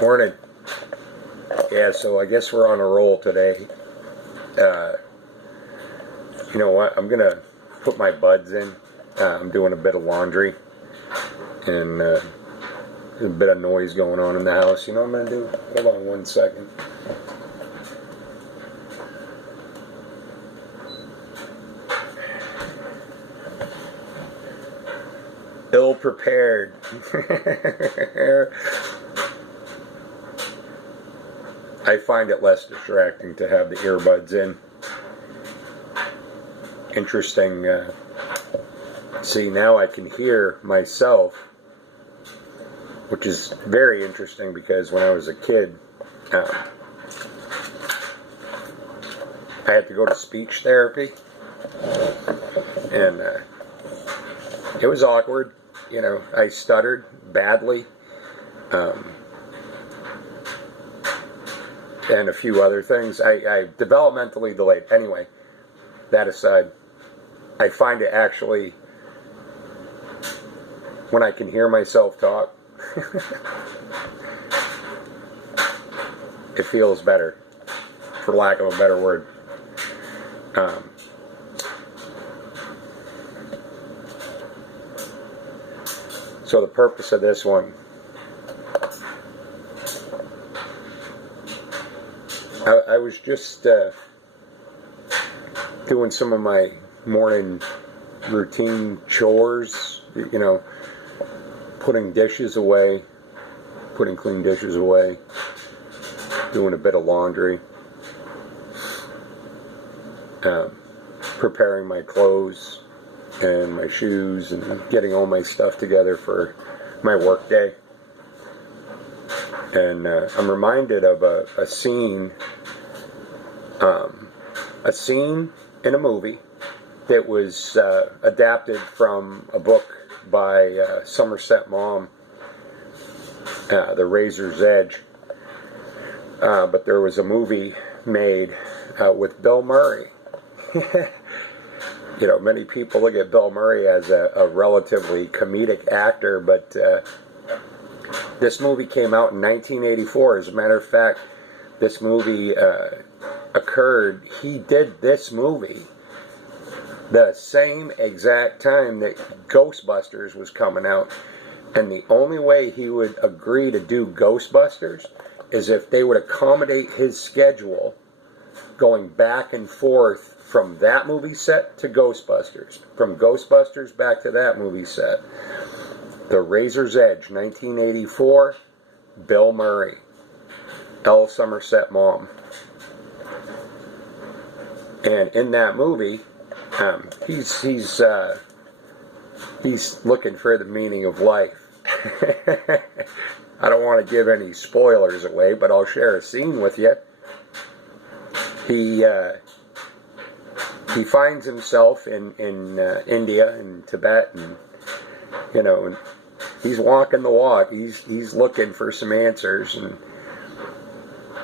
Morning. Yeah, so I guess we're on a roll today. You know what? I'm going to put my buds in. I'm doing a bit of laundry. And there's a bit of noise going on in the house. You know what I'm going to do? Hold on one second. Ill prepared. I find it less distracting to have the earbuds in. Interesting. See, now I can hear myself, which is very interesting because when I was a kid, I had to go to speech therapy, and it was awkward. You know, I stuttered badly. And a few other things. I developmentally delayed. Anyway, that aside, I find it actually, when I can hear myself talk, it feels better, for lack of a better word. So the purpose of this one, I was just doing some of my morning routine chores, you know, putting dishes away, putting clean dishes away, doing a bit of laundry, preparing my clothes and my shoes and getting all my stuff together for my work day. And I'm reminded of a scene in a movie that was adapted from a book by Somerset Maugham, The Razor's Edge. But there was a movie made with Bill Murray. You know, many people look at Bill Murray as a relatively comedic actor, but this movie came out in 1984. As a matter of fact, this movie occurred. He did this movie the same exact time that Ghostbusters was coming out. And the only way he would agree to do Ghostbusters is if they would accommodate his schedule going back and forth from that movie set to Ghostbusters. From Ghostbusters back to that movie set. The Razor's Edge, 1984, Bill Murray, L. Somerset Maugham. And in that movie, he's looking for the meaning of life. I don't want to give any spoilers away, but I'll share a scene with you. He finds himself in India and Tibet, and you know, and he's walking the walk. He's looking for some answers, and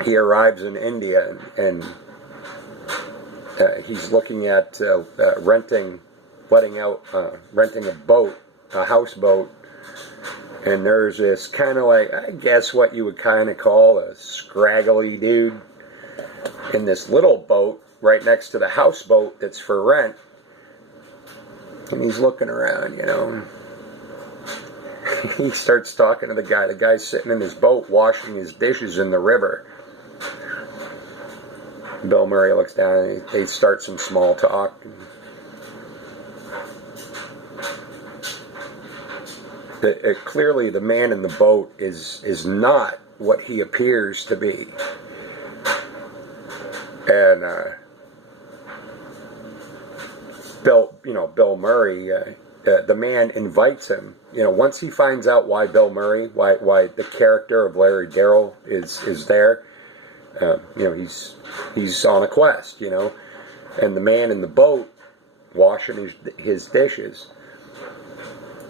he arrives in India, and he's looking at renting a boat, a houseboat, and there's this kind of like, I guess what you would kind of call a scraggly dude in this little boat right next to the houseboat that's for rent, and he's looking around, you know. He starts talking to the guy. The guy's sitting in his boat washing his dishes in the river. Bill Murray looks down and they start some small talk. Clearly the man in the boat is not what he appears to be. And Bill Murray, the man invites him. You know, once he finds out why Bill Murray, why the character of Larry Darrell is there, you know, he's on a quest, you know, and the man in the boat washing his dishes,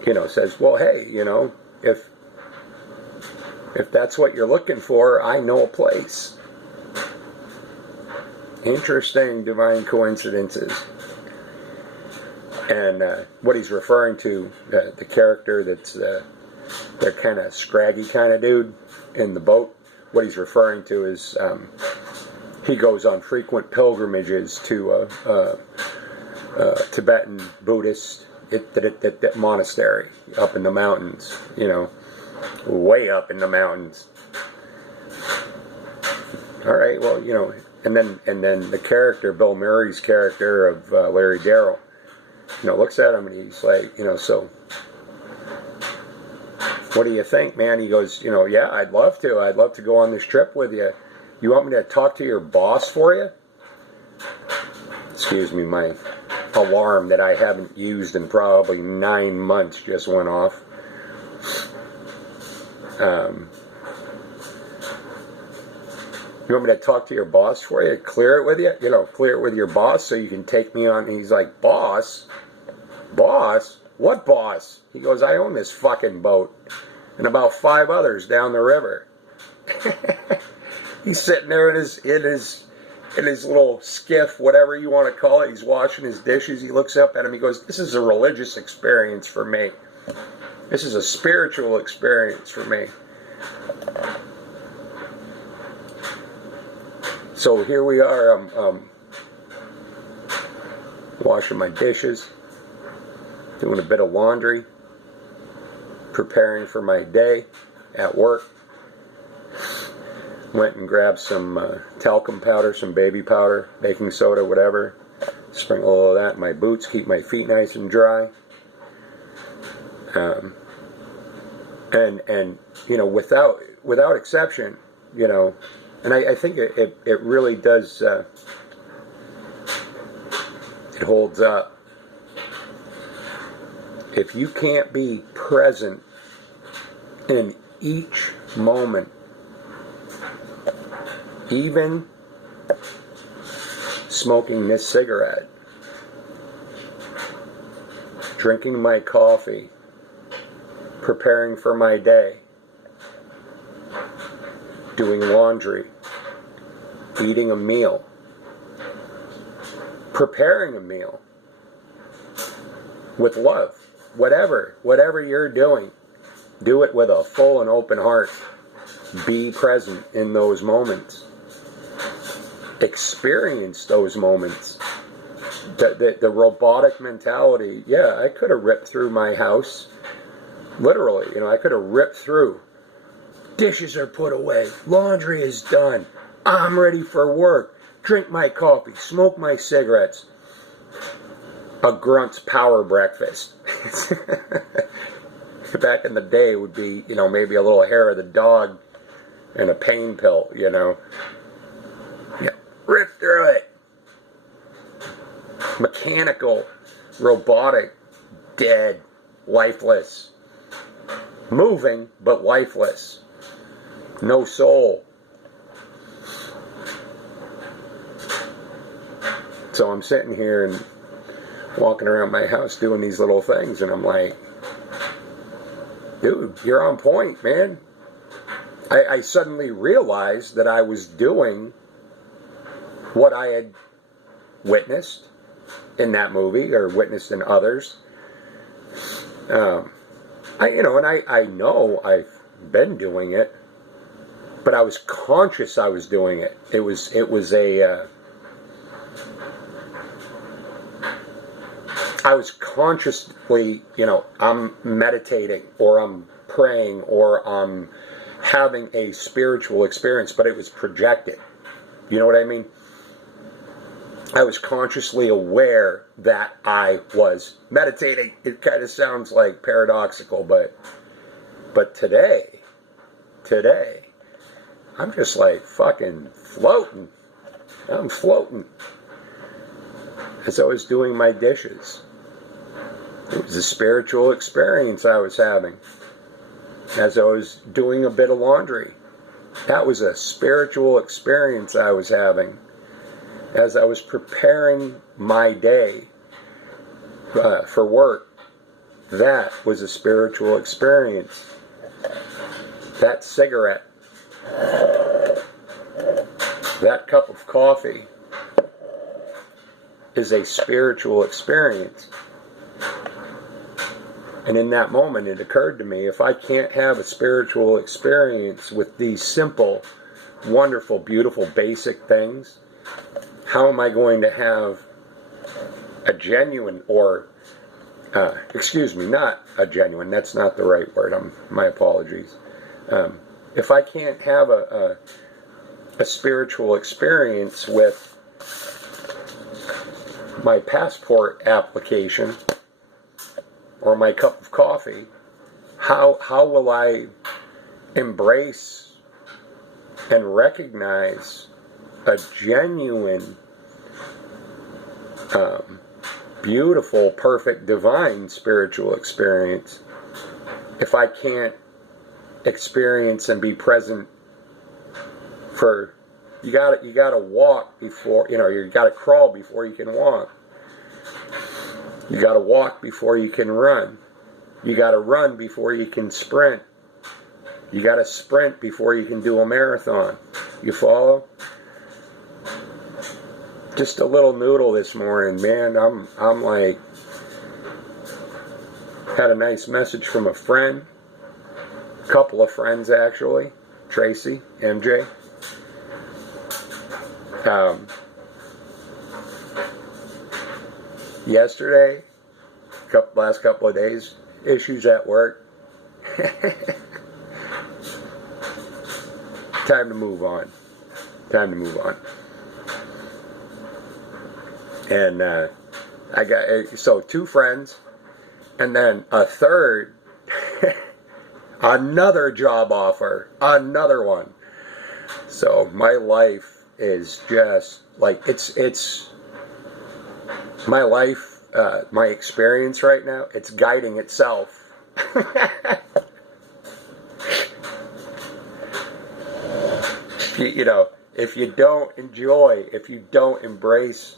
you know, says, well, hey, you know, if that's what you're looking for, I know a place. Interesting divine coincidences. And what he's referring to, the character that's the kind of scraggy kind of dude in the boat, what he's referring to is he goes on frequent pilgrimages to Tibetan Buddhist monastery up in the mountains, you know, way up in the mountains. All right, well, you know, and then the character, Bill Murray's character of Larry Darrell, you know, looks at him and he's like, you know, so what do you think, man? He goes, you know, yeah, I'd love to. I'd love to go on this trip with you. You want me to talk to your boss for you? Excuse me, my alarm that I haven't used in probably 9 months just went off. You want me to talk to your boss for you? Clear it with you? You know, clear it with your boss so you can take me on. And he's like, boss? Boss? What boss? He goes, I own this fucking boat and about 5 others down the river. He's sitting there in his little skiff, whatever you want to call it. He's washing his dishes. He looks up at him. He goes, this is a religious experience for me. This is a spiritual experience for me. So here we are. I'm washing my dishes, doing a bit of laundry, preparing for my day at work. Went and grabbed some talcum powder, some baby powder, baking soda, whatever. Sprinkle all of that in my boots, keep my feet nice and dry. And you know, without exception, you know, and I think it really does, it holds up. If you can't be present in each moment, even smoking this cigarette, drinking my coffee, preparing for my day, doing laundry, eating a meal, preparing a meal with love, whatever you're doing, do it with a full and open heart. Be present in those moments. Experience those moments. The robotic mentality, yeah, I could have ripped through my house. Literally, you know, I could have ripped through. Dishes are put away. Laundry is done. I'm ready for work. Drink my coffee. Smoke my cigarettes. A grunt's power breakfast. Back in the day would be, you know, maybe a little hair of the dog and a pain pill, you know. Yeah, rip through it. Mechanical, robotic, dead, lifeless. Moving, but lifeless. No soul. So I'm sitting here and walking around my house doing these little things, and I'm like, dude, you're on point, man. I suddenly realized that I was doing what I had witnessed in that movie, or witnessed in others. I know I've been doing it, but I was conscious I was doing it. It was I was consciously, you know, I'm meditating, or I'm praying, or I'm having a spiritual experience, but it was projected. You know what I mean? I was consciously aware that I was meditating. It kind of sounds like paradoxical, but today, I'm just like fucking floating. I'm floating. As I was doing my dishes. It was a spiritual experience I was having. As I was doing a bit of laundry. That was a spiritual experience I was having. As I was preparing my day for work. That was a spiritual experience. That cigarette. That cup of coffee is a spiritual experience. And in that moment, it occurred to me, if I can't have a spiritual experience with these simple wonderful, beautiful, basic things, how am I going to have a genuine, or excuse me, not a genuine, that's not the right word, my apologies. If I can't have a spiritual experience with my passport application or my cup of coffee, how will I embrace and recognize a genuine, beautiful, perfect, divine spiritual experience if I can't experience and be present for, you gotta walk before, you gotta crawl before you can walk. You gotta walk before you can run. You gotta run before you can sprint. You gotta sprint before you can do a marathon. You follow? Just a little noodle this morning, man. I'm like, had a nice message from a friend, a couple of friends actually, Tracy, MJ. Yesterday, last couple of days, issues at work. Time to move on. Time to move on. And I got, so 2 friends, and then a third, another job offer, another one. So my life is just like, it's my life, my experience right now, it's guiding itself. You know, if you don't enjoy, if you don't embrace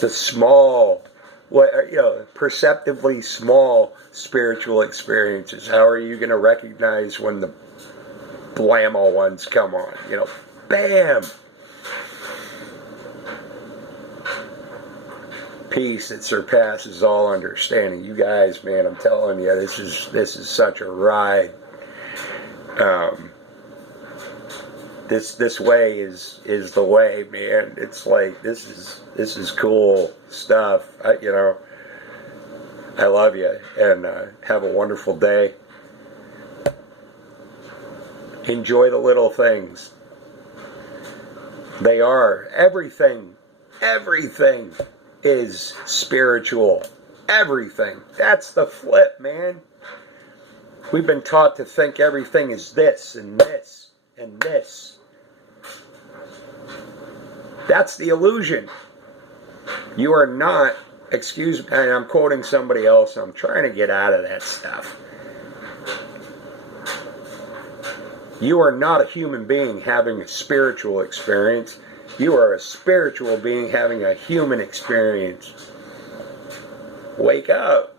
the small, perceptively small spiritual experiences, how are you going to recognize when the blammo ones come on? Bam! Peace that surpasses all understanding. You guys, man, I'm telling you, this is such a ride. This way is the way, man. It's like, this is cool stuff. I love you, and have a wonderful day. Enjoy the little things. They are everything is spiritual. Everything. That's the flip, man. We've been taught to think everything is this and this and this. That's the illusion. You are not, excuse me, and I'm quoting somebody else, I'm trying to get out of that stuff. You are not a human being having a spiritual experience. You are a spiritual being having a human experience. Wake up.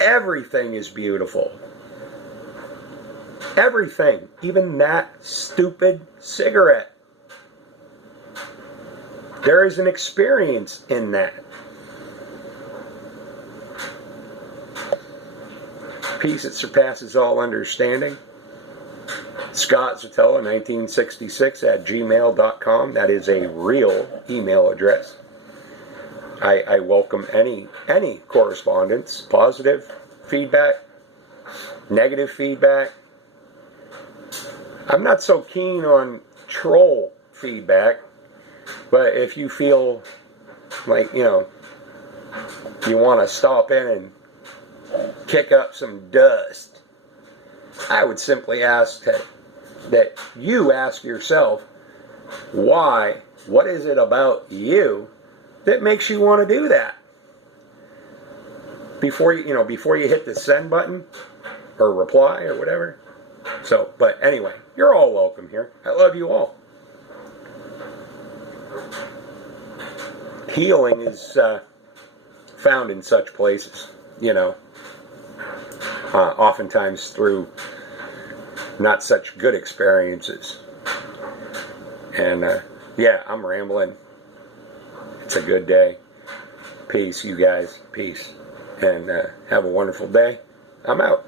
Everything is beautiful. Everything. Even that stupid cigarette. There is an experience in that. Peace that surpasses all understanding. Scott Zotella 1966 at gmail.com. That is a real email address. I welcome any correspondence, positive feedback, negative feedback. I'm not so keen on troll feedback, but if you feel like, you want to stop in and kick up some dust, I would simply ask that you ask yourself, why? What is it about you that makes you want to do that? Before you hit the send button or reply or whatever. So, but anyway, you're all welcome here. I love you all. Healing is found in such places, oftentimes through not such good experiences. And yeah, I'm rambling. It's a good day. Peace, you guys. Peace. And have a wonderful day. I'm out.